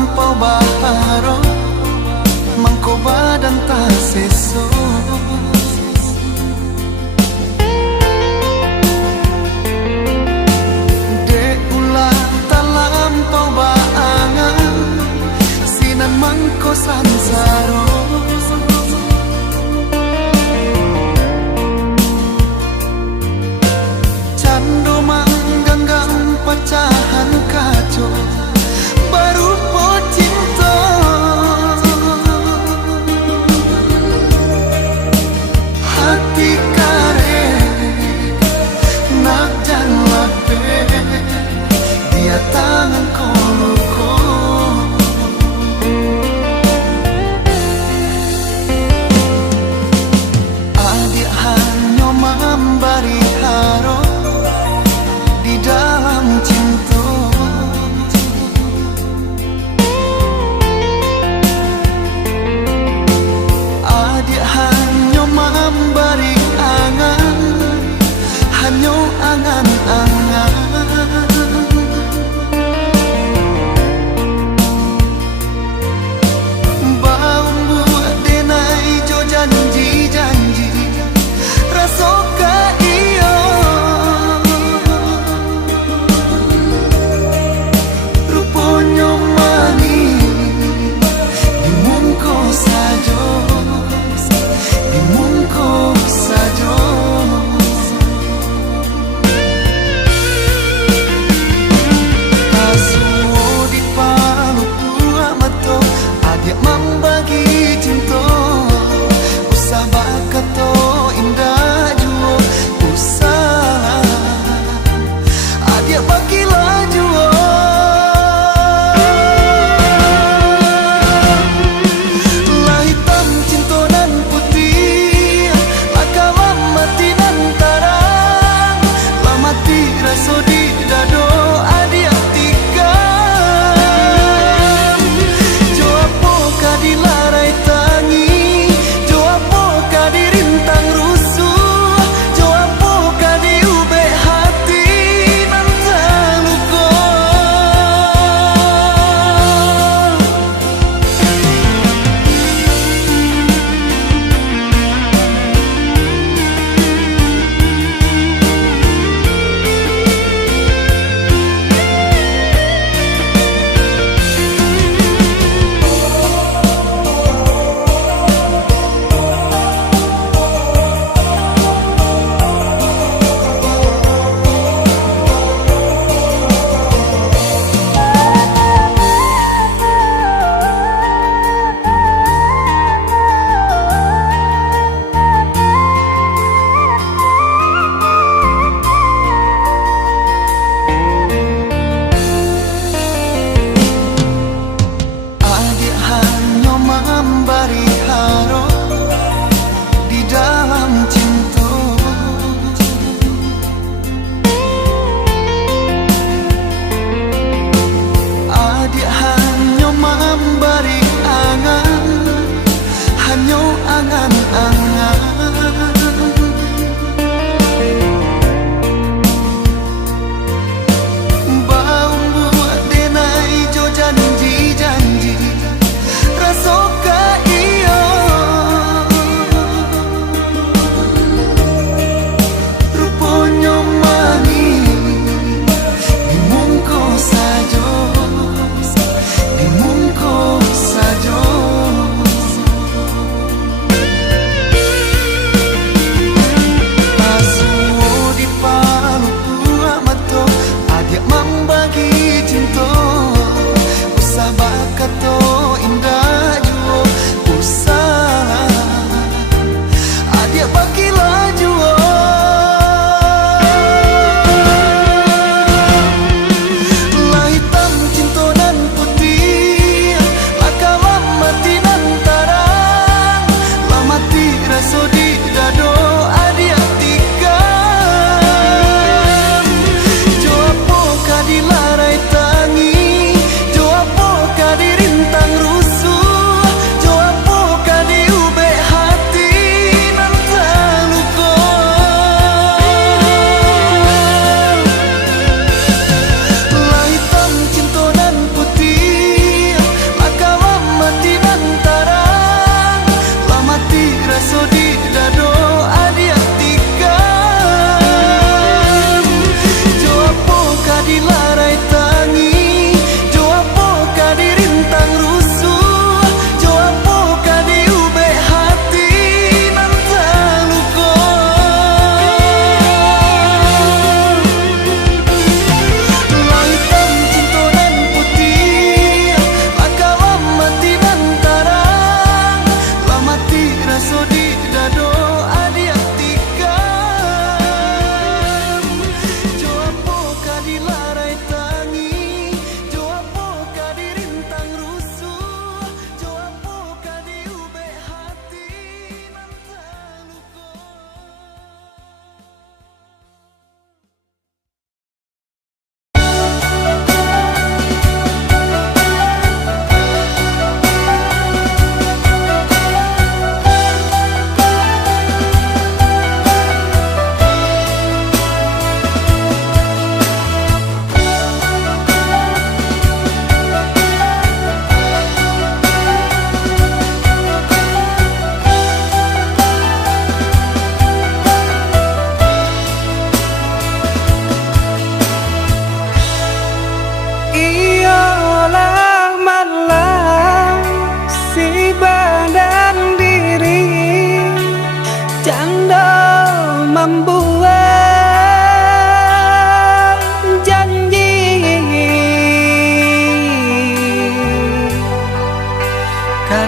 talampau baharo mangko badan tak seso. Dek ulah talampau baangan sinan mangko sansaro. Candu mangganggam pecahan kaco baru po cinta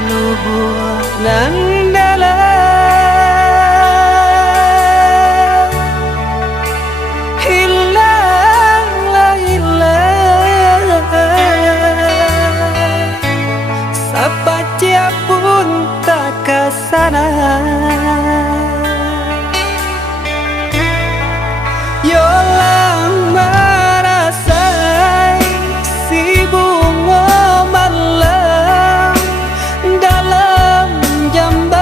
lubuk nan dalam, hilanglah hilang. Sapacia pun tak kesana. Yolang merasai si bunga malam dalam jamban.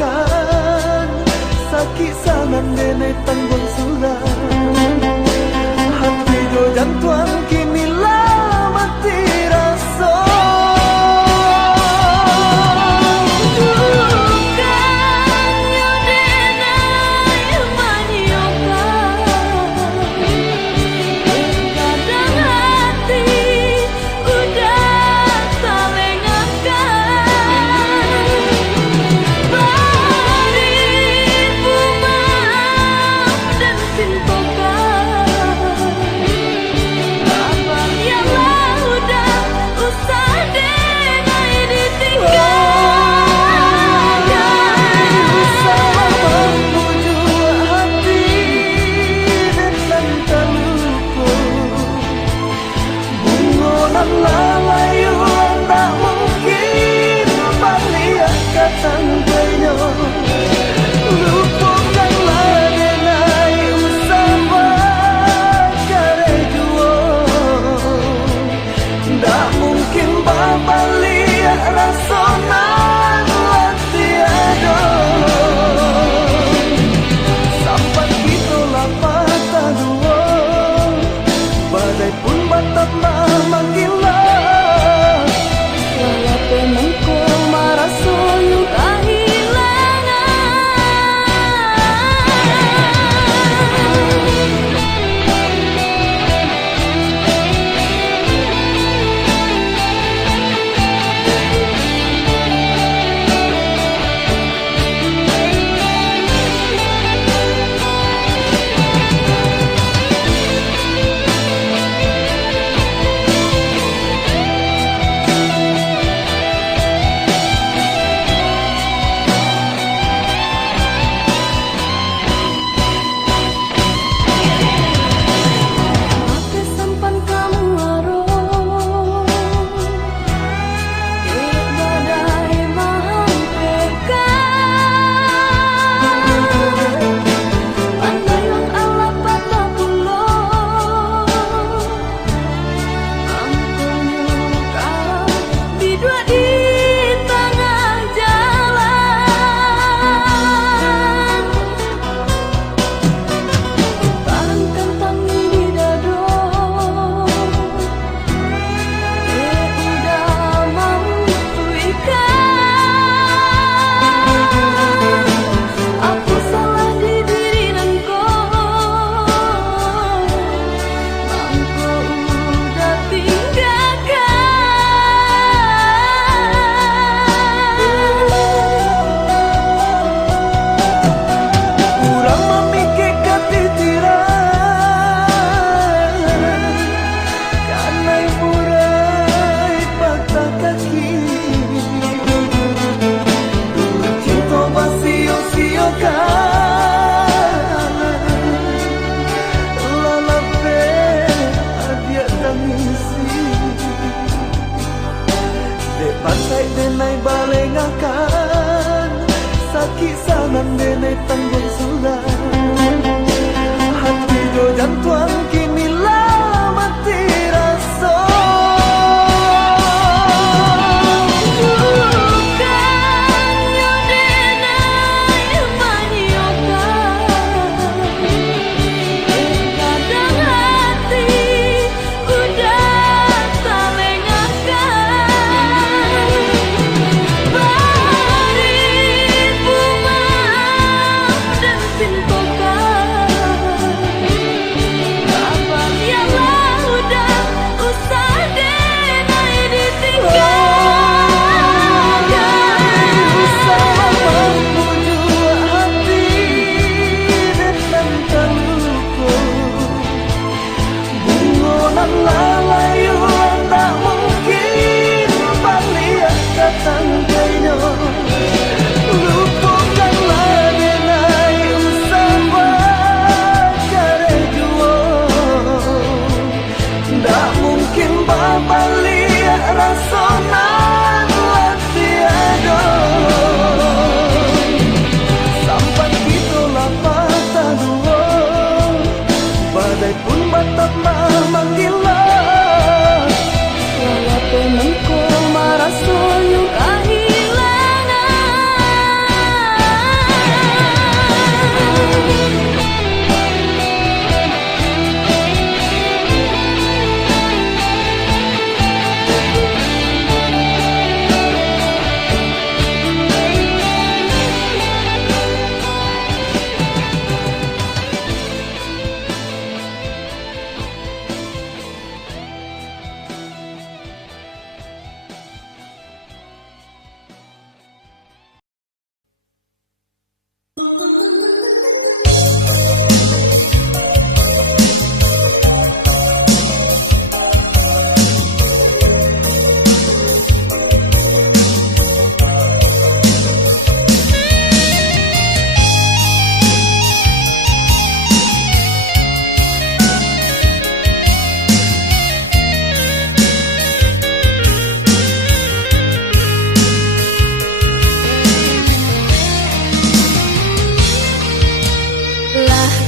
akan sakit sangat denai tanggung sulam hati do jantuan kini lah mati rasa Pantai denai balengakan sakit sangat denai tanggung sulam hati do jantuan kini lah mati rasa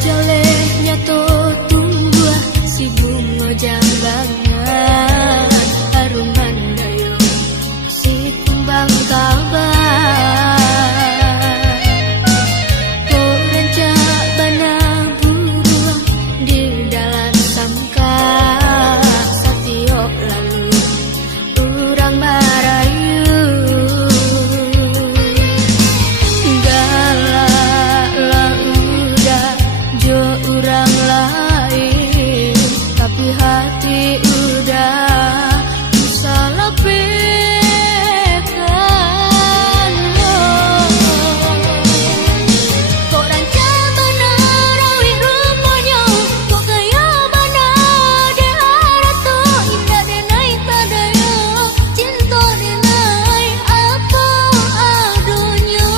jalehnya tuh tumbuh si bunga jambangan harum mandayo si kumbang kabar korancak bana buruang di dalam sangka satio lalu urang marayu galak udah jo urang lain tapi hati udah salah pekan kok rancang bener rawi rupanya kok kaya mana de haratu indah de naik tadaya cinta de naik apa adunya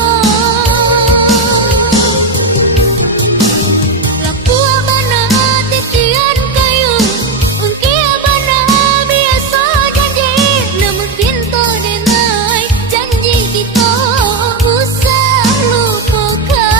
lapua mana titian kayu ungkia mana biasa janji namun pintu de naik janji kita usah lupakan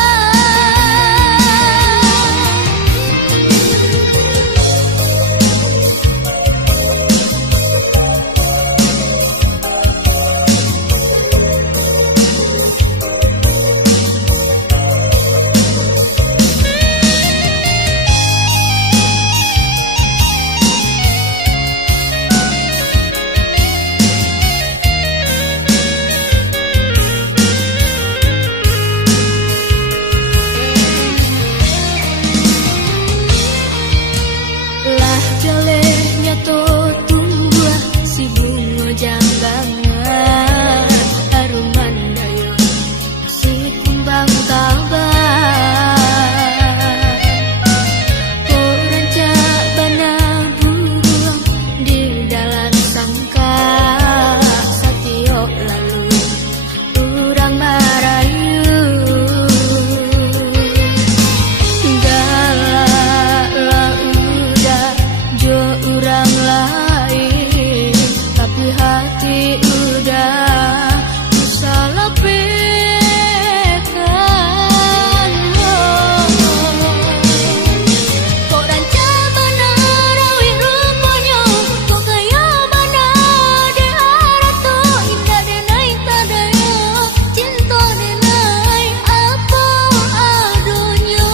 lah jalehnya tuh tumbuh si bunga jambangan harum mandayo si kumbang kabar korancak bana buruang di dalam sangka satio lalu urang marayu galak udah jo urang lain tapi hati udah salah pekan kok rancang bener rawi rupanya kok kaya mana de haratu indah de naik tadaya cinta de naik apa adunya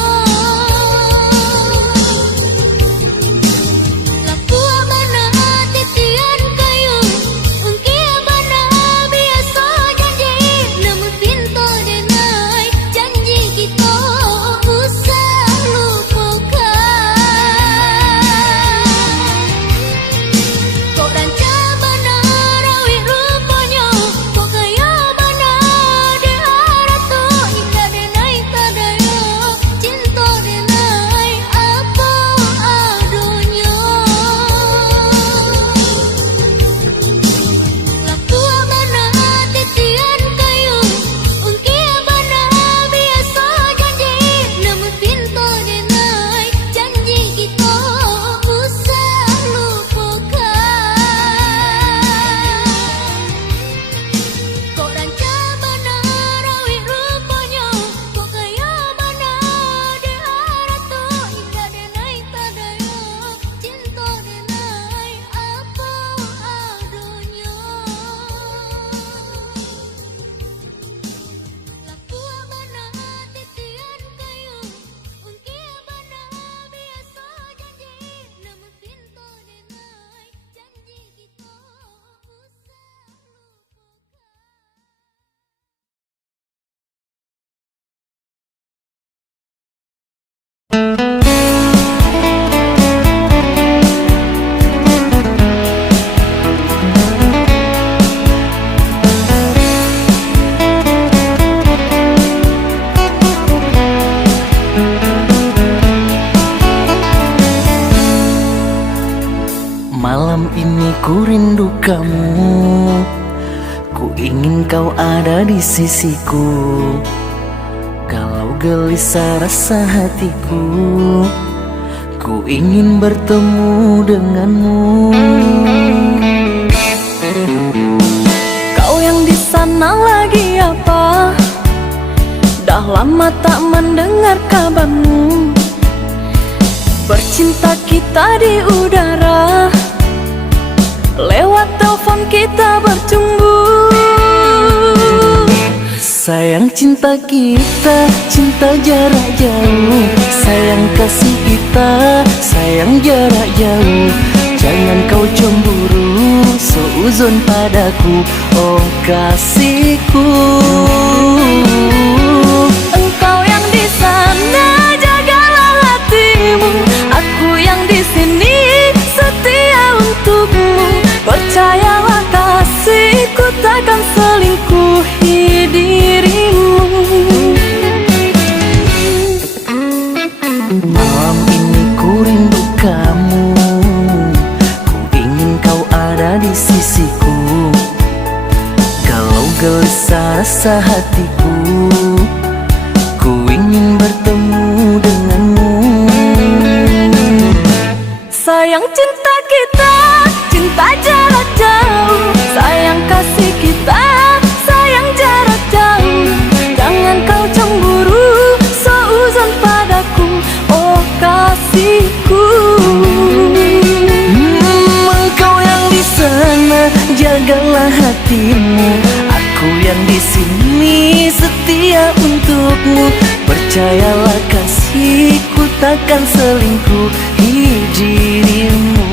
lapua mana titian kayu ungkia mana biasa janji namun pintu de naik janji kita usah lupakan kok rancang bener rawi rupanya kok kaya mana de haratu indah de naik tadaya cinta de naik apa adunya lapua mana titian kayu ungkia mana biasa janji namun pintu de naik janji kita usah lupakan kok rancang bener rawi rupanya kok kaya mana de haratu indah de naik tadaya cinta de naik apa adunya lapua mana titian kayu ungkia mana biasa janji namun pintu de naik janji kita usah Malam ini ku rindu kamu, ku ingin kau ada di sisiku. Kalau gelisah rasa hatiku, ku ingin bertemu denganmu. Kau yang di sana lagi apa? Dah lama tak mendengar kabarmu. Bercinta kita di udara, lewat telepon kita bercumbu. Sayang cinta kita, cinta jarak jauh. Sayang kasih kita, sayang jarak jauh. Jangan kau cemburu, seuzon padaku, oh kasihku. Engkau yang di sana, jagalah hatimu. Aku yang di sini, setia untukmu. Percayalah kasihku, takkan selingkuhi dirimu. Malam ini ku rindu kamu, ku ingin kau ada di sisiku. Kalau gelisah rasa hatiku, ku ingin bertemu denganmu. Sayang cinta kita, cinta jarak jauh. Sayang kasih kita, sayang jarak jauh. Jangan kau cemburu, seuzon padaku, oh kasihku. Engkau yang di sana, jagalah hatimu. Aku yang di sini, setia untukmu. Percayalah kasihku, takkan selingkuhi dirimu.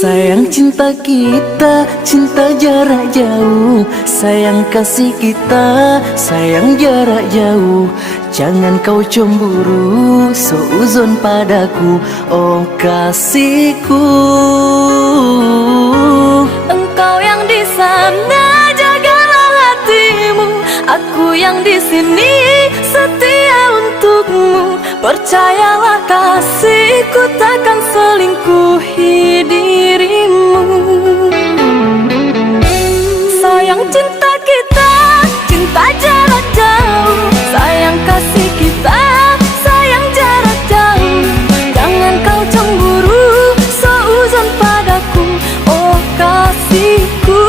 Sayang cinta kita, cinta jarak jauh. Sayang kasih kita, sayang jarak jauh. Jangan kau cemburu, seuzon padaku, oh kasihku. Engkau yang di sana, jagalah hatimu. Aku yang di sini, setia untukmu. Percayalah kasihku, takkan selingkuhi dirimu. Sayang cinta kita, cinta jarak jauh. Sayang kasih kita, sayang jarak jauh. Jangan kau cemburu, seuzon padaku, oh kasihku.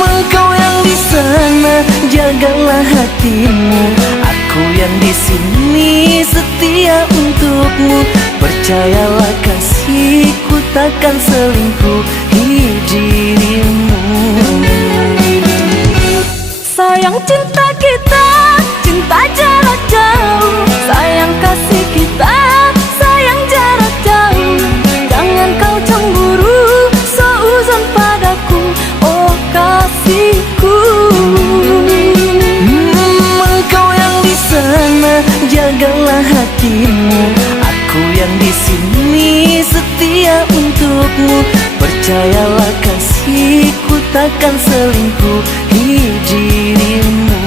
Engkau yang di sana, jagalah hatimu. Aku yang di sini, setia untukmu. Percayalah kasihku, takkan selingkuhi dirimu. Sayang cinta kita, cinta jarak jauh. Sayang kasih kita, sayang jarak jauh. Jangan kau cemburu, seuzon padaku, oh kasihku. Engkau yang di sana, jagalah hatimu. Aku yang di sini, setia untukmu. Percayalah kasihku, takkan selingkuhi dirimu.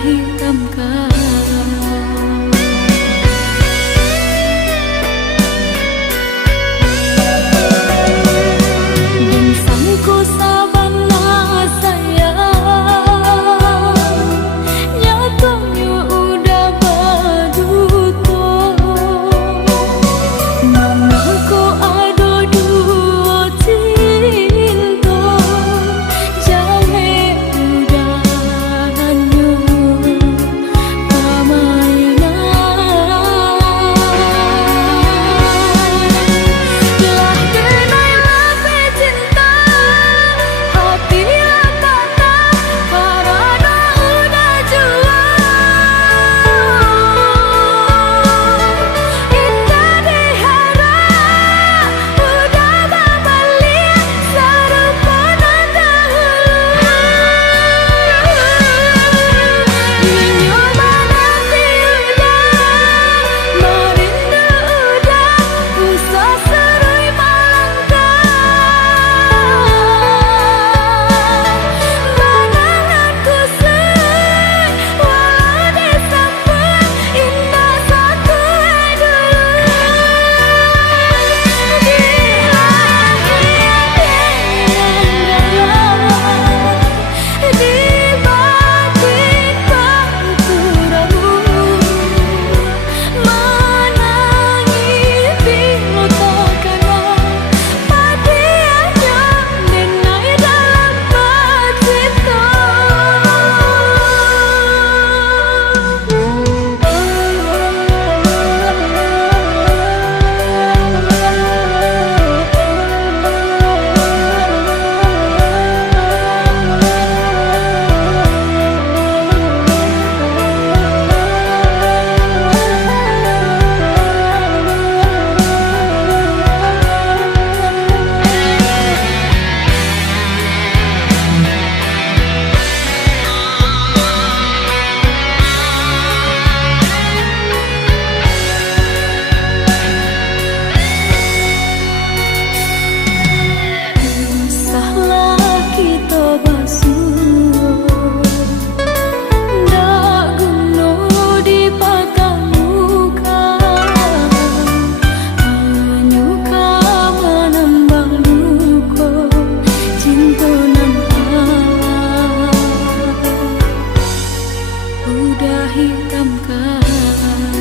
hitamkan. Bensangku sabana sayang, nyatanya udah baduto. Mana ko ada dua cinta, jame udah hanyut permainan. Telah kenai lape cinta, hati patah karena udah jual. Indah diharap udah berbalik serupa dahulu. Nyoba nanti udah merindu udah usah serui melangkah. Bayanganku sering walau disambut indah satu dulu. Di langit yang dalam, di batin batu ramu, menangis bila terkena padianya denai dalam hatiku. Usahlah kita basuh, ndak guna dipatah muka, hanya kau menambah luka cinta nan alam udah hitamkan.